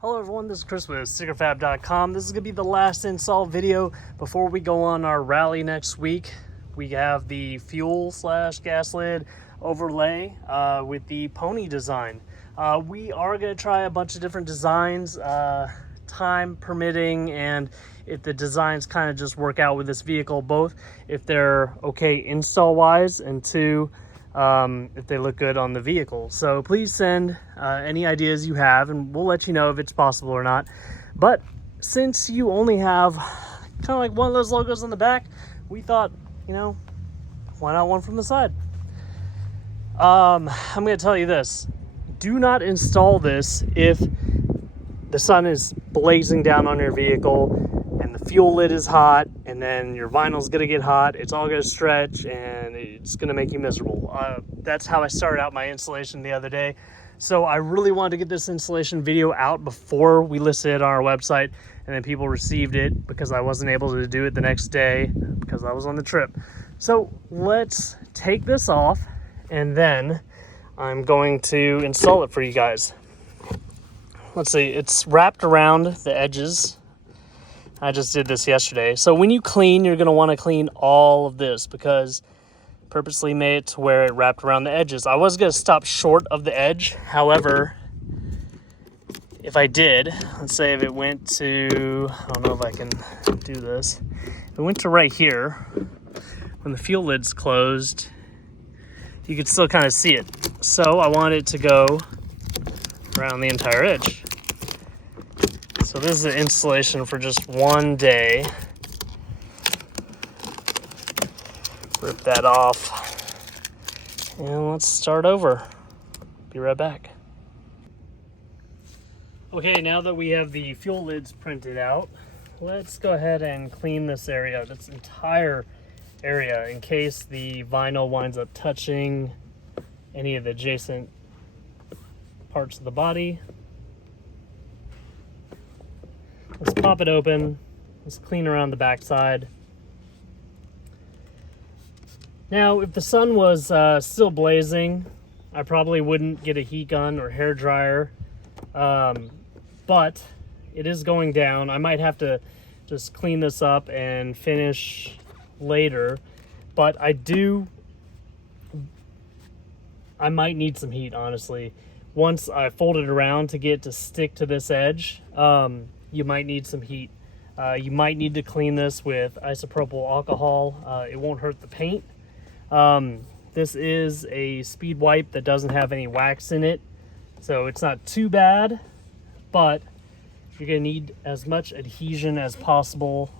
Hello everyone, this is Chris with StickerFab.com. This is going to be the last install video before we go on our rally next week. We have the fuel / gas lid overlay with the pony design. We are going to try a bunch of different designs, time permitting, and if the designs kind of just work out with this vehicle, both if they're okay install wise, and two, if they look good on the vehicle. So please send any ideas you have and we'll let you know if it's possible or not. But since you only have kind of like one of those logos on the back, we thought, you know, why not one from the side? I'm going to tell you this. Do not install this if the sun is blazing down on your vehicle and the fuel lid is hot, and then your vinyl's going to get hot. It's all going to stretch and it's going to make you miserable. That's how I started out my installation the other day. So I really wanted to get this installation video out before we listed it on our website, and then people received it because I wasn't able to do it the next day because I was on the trip. So let's take this off and then I'm going to install it for you guys. Let's see, it's wrapped around the edges. I just did this yesterday. So when you clean, you're going to want to clean all of this because purposely made it to where it wrapped around the edges. I was going to stop short of the edge. However, if I did, let's say if it went to, I don't know if I can do this. If it went to right here, when the fuel lid's closed, you could still kind of see it. So I want it to go around the entire edge. So this is an installation for just one day. Rip that off. And let's start over. Be right back. Okay, now that we have the fuel lids printed out, let's go ahead and clean this area, this entire area, in case the vinyl winds up touching any of the adjacent parts of the body. Let's pop it open. Let's clean around the backside. Now, if the sun was still blazing, I probably wouldn't get a heat gun or hair dryer, but it is going down. I might have to just clean this up and finish later, but I might need some heat, honestly. Once I fold it around to get it to stick to this edge, you might need some heat. You might need to clean this with isopropyl alcohol. It won't hurt the paint. This is a speed wipe that doesn't have any wax in it, so it's not too bad, but you're going to need as much adhesion as possible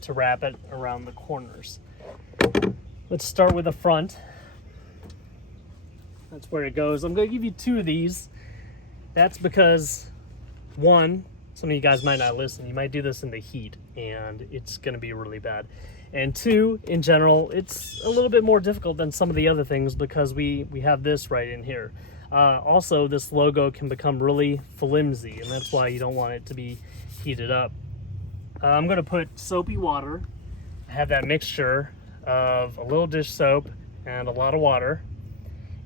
to wrap it around the corners. Let's start with the front. That's where it goes. I'm going to give you two of these. That's because, one, some of you guys might not listen. You might do this in the heat, and it's going to be really bad. And two, in general, it's a little bit more difficult than some of the other things because we have this right in here. Also, this logo can become really flimsy, and that's why you don't want it to be heated up. I'm going to put soapy water. I have that mixture of a little dish soap and a lot of water.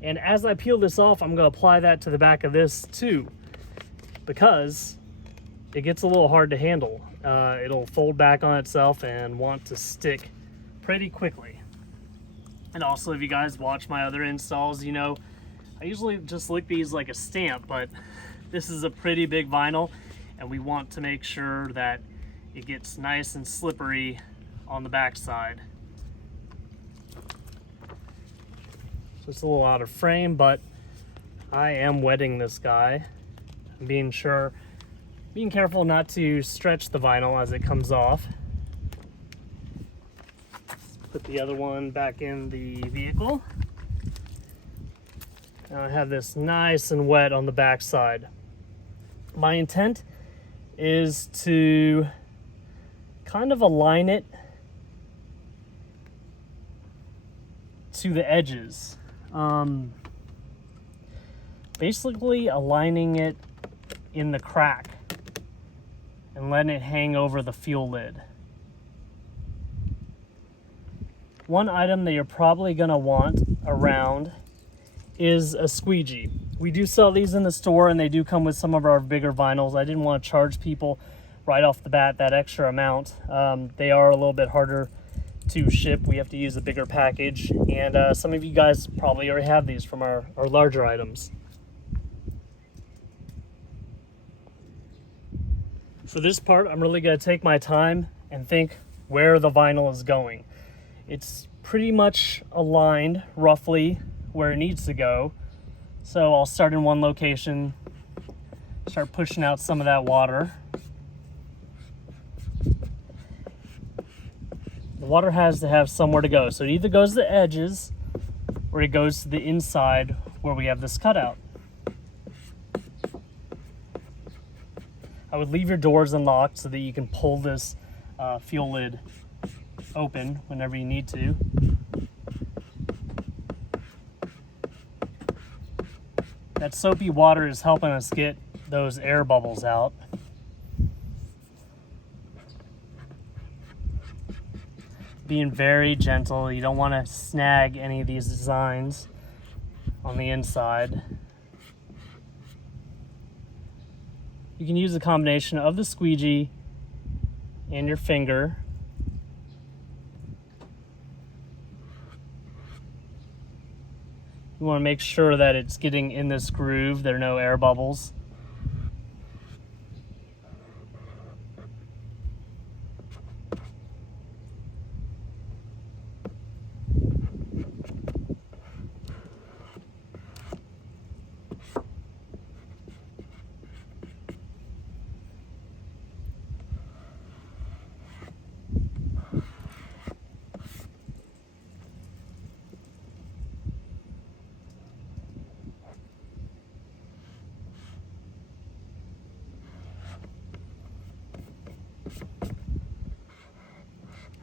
And as I peel this off, I'm going to apply that to the back of this too, because it gets a little hard to handle. It'll fold back on itself and want to stick pretty quickly. And also, if you guys watch my other installs, you know, I usually just lick these like a stamp, but this is a pretty big vinyl, and we want to make sure that it gets nice and slippery on the backside. So it's a little out of frame, but I am wetting this guy. I'm being careful not to stretch the vinyl as it comes off. Put the other one back in the vehicle. Now I have this nice and wet on the back side. My intent is to kind of align it to the edges. Basically aligning it in the crack and letting it hang over the fuel lid. One item that you're probably going to want around is a squeegee. We do sell these in the store, and they do come with some of our bigger vinyls. I didn't want to charge people right off the bat that extra amount. They are a little bit harder to ship. We have to use a bigger package, and some of you guys probably already have these from our larger items. For this part, I'm really going to take my time and think where the vinyl is going. It's pretty much aligned roughly where it needs to go. So I'll start in one location, start pushing out some of that water. The water has to have somewhere to go. So it either goes to the edges or it goes to the inside where we have this cutout. I would leave your doors unlocked so that you can pull this fuel lid open whenever you need to. That soapy water is helping us get those air bubbles out. Being very gentle, you don't want to snag any of these designs on the inside. You can use a combination of the squeegee and your finger. You want to make sure that it's getting in this groove. There are no air bubbles.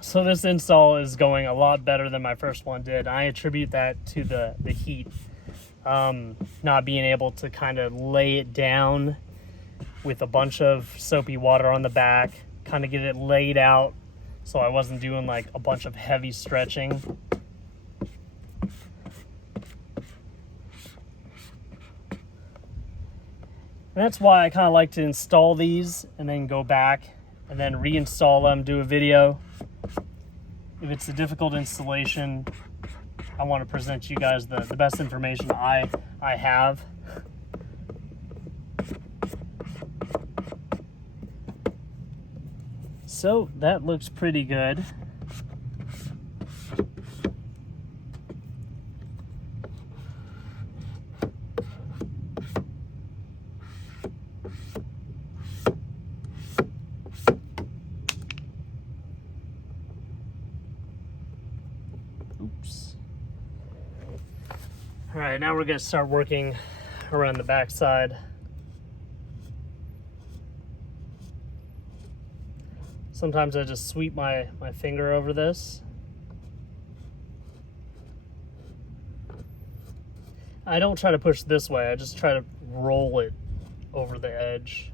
So this install is going a lot better than my first one did. I attribute that to the heat, not being able to kind of lay it down with a bunch of soapy water on the back, kind of get it laid out so I wasn't doing like a bunch of heavy stretching. And that's why I kind of like to install these and then go back and then reinstall them, do a video. If it's a difficult installation, I want to present you guys the best information I have. So that looks pretty good. Oops. All right, now we're gonna start working around the back side. Sometimes I just sweep my finger over this. I don't try to push this way, I just try to roll it over the edge.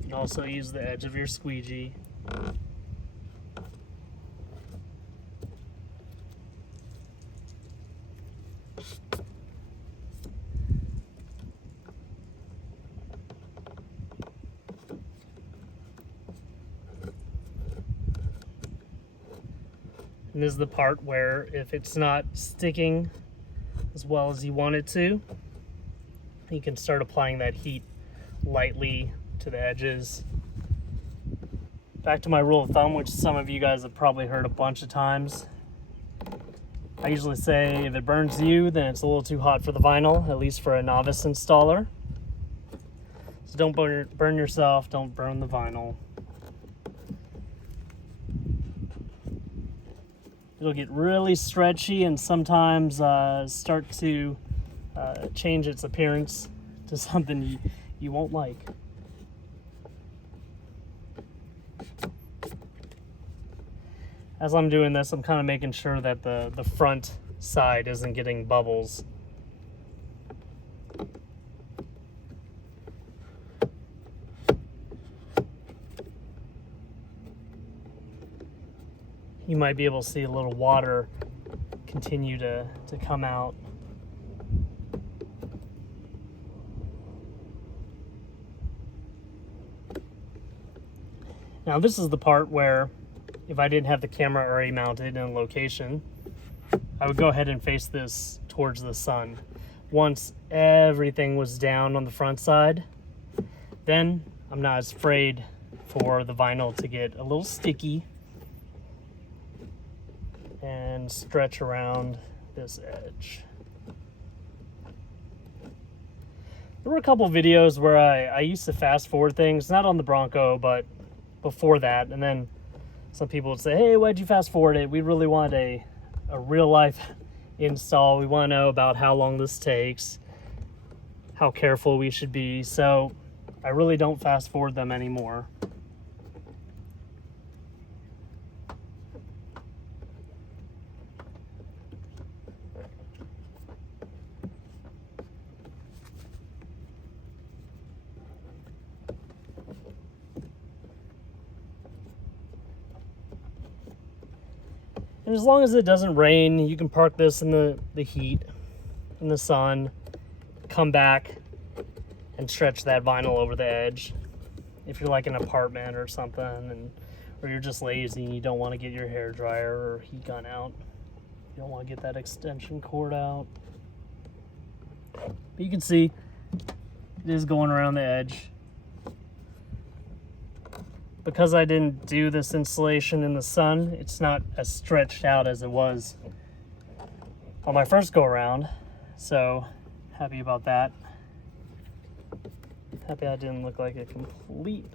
You can also use the edge of your squeegee. And this is the part where if it's not sticking as well as you want it to, you can start applying that heat lightly to the edges. Back to my rule of thumb, which some of you guys have probably heard a bunch of times. I usually say if it burns you, then it's a little too hot for the vinyl, at least for a novice installer. So don't burn yourself, don't burn the vinyl. It'll get really stretchy and sometimes start to change its appearance to something you won't like. as I'm doing this, I'm kind of making sure that the front side isn't getting bubbles. You might be able to see a little water continue to come out. Now this is the part where if I didn't have the camera already mounted in a location, I would go ahead and face this towards the sun. Once everything was down on the front side, then I'm not as afraid for the vinyl to get a little sticky and stretch around this edge. There were a couple videos where I used to fast forward things, not on the Bronco, but before that, and then some people would say, hey, why'd you fast forward it? We really want a real life install. We want to know about how long this takes, how careful we should be. So I really don't fast forward them anymore. And as long as it doesn't rain, you can park this in the heat, in the sun, come back and stretch that vinyl over the edge. If you're like an apartment or something, or you're just lazy and you don't want to get your hair dryer or heat gun out, you don't want to get that extension cord out. But you can see it is going around the edge. Because I didn't do this installation in the sun, it's not as stretched out as it was on my first go around. So happy about that. Happy I didn't look like a complete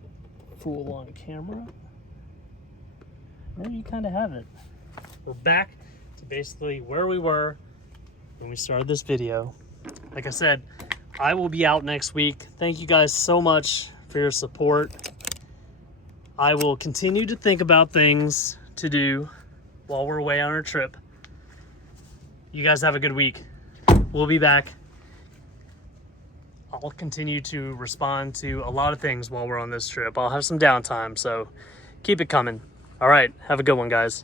fool on camera. There you kind of have it. We're back to basically where we were when we started this video. Like I said, I will be out next week. Thank you guys so much for your support. I will continue to think about things to do while we're away on our trip. You guys have a good week. We'll be back. I'll continue to respond to a lot of things while we're on this trip. I'll have some downtime, so keep it coming. All right, have a good one, guys.